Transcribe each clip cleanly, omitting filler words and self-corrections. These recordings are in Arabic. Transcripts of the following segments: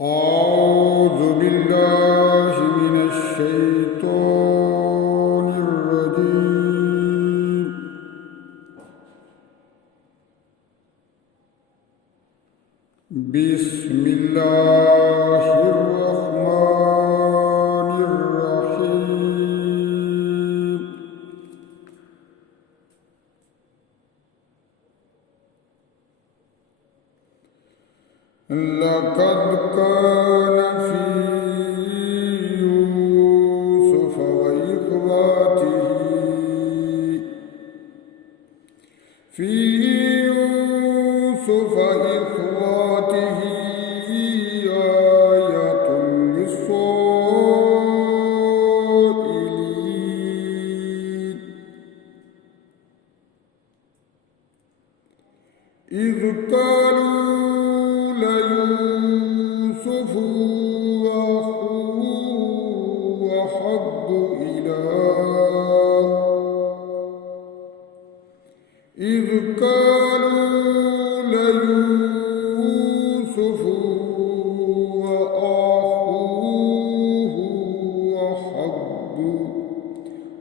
أعوذ بالله من الشيطان الرجيم. بسم الله الرحمن الرحيم. لقد كان في يوسف وإخواته آية للصائلين إذ قالوا ليوسف وأخوه أحب إلى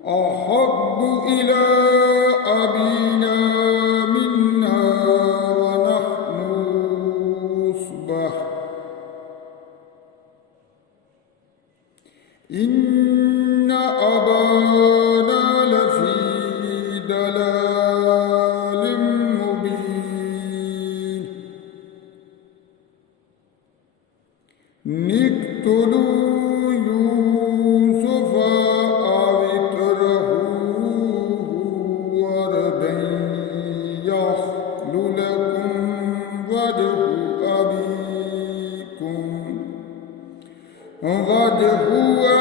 أحب إلى أبينا منا ونحن عصبة إن أبانا لفي ضلال مبين اقتلوا يوسف أو اطرحوه أرضا يخل لكم وجه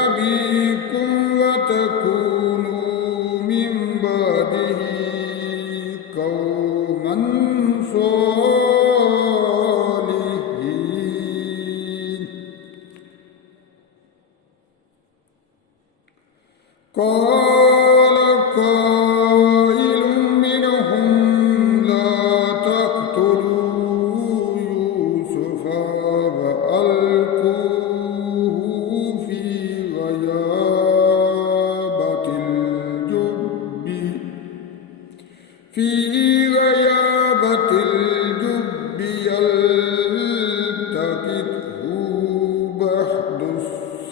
أبيكم وتكونوا من بعده قوما صالحين. قال قائل منهم لا تقتلوا يوسف وألقوه في غيابة الجب يلتقطه بعض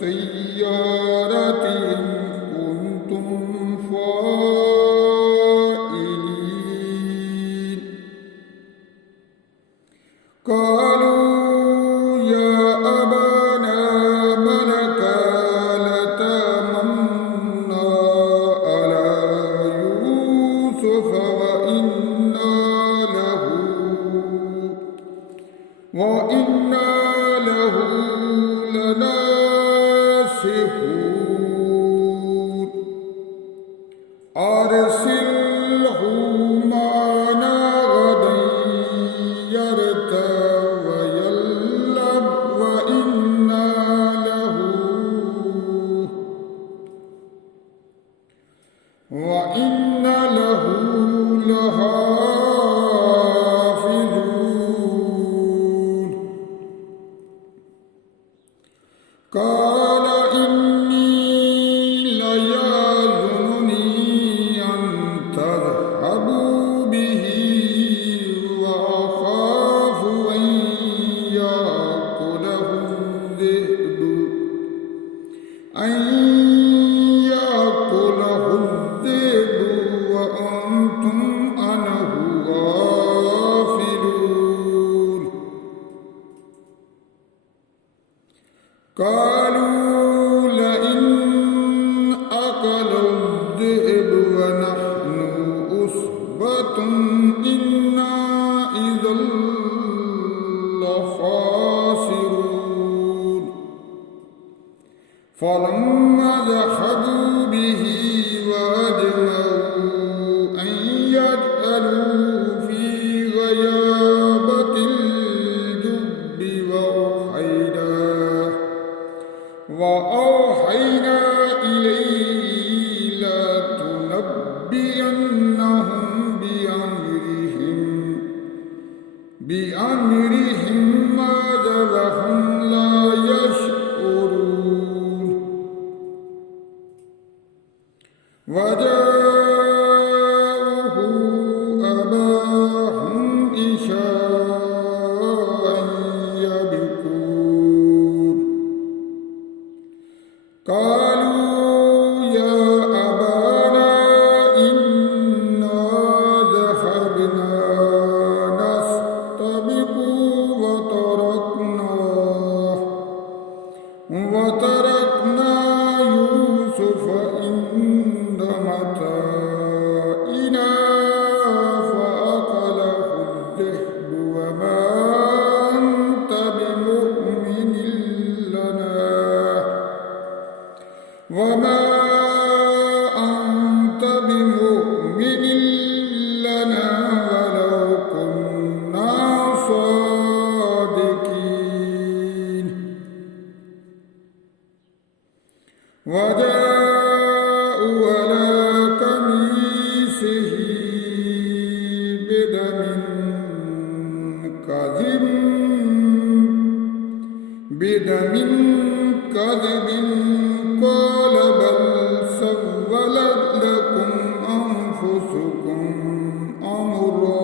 السيارة إن كنتم فاعلين. قالوا يا أبانا ما لك لا تأمنا على يوسف وإنا له لناصحون. أرسله معنا غدا يرتع ويلعب وإنا له لحافظون. قال إني ليحزنني أن تذهبوا به وأخاف أن يأكله الذئب وأنتم عنه غافلون. قالوا لئن أكله الذئب ونحن عصبة إنا إذا لخاسرون. فلما ذهبوا به وأجمعوا أن يجعلوه في غيابة الجب وأوحينا إليه لتنبئنهم بأمرهم ماذا لهم لا وجاءوا على قميصه بدم كذب قال بل سولت لكم أنفسكم أمرا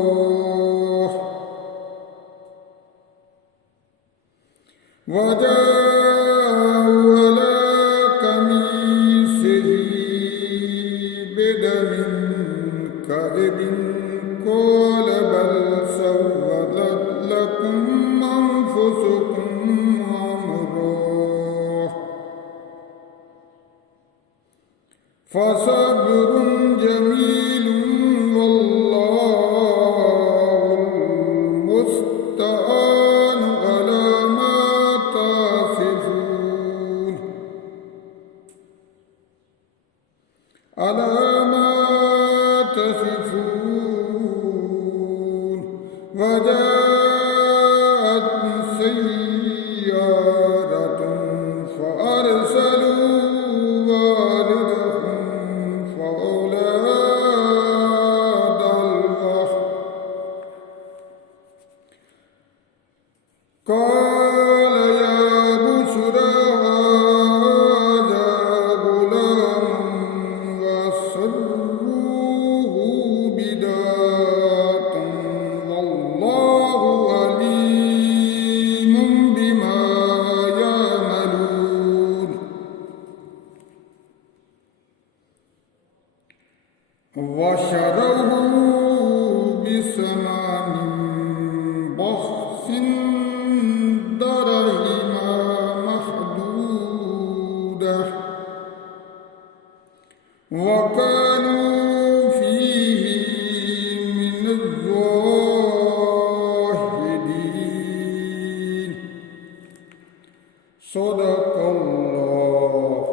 وجاءوا على قميصه بدم كذب قال بل سولت لكم أنفسكم أمرا فصبر جميل والله المستعان على ما تصفون وجاءت سيارة فأرسلوا والدهم فأولاد البحر قال يا بشرى هذا غلام وسروه بداة والله عليم بما يعملون وشروه بثمن بخس دراهم معدودة وكانوا فيه من الزاهدين صدق الله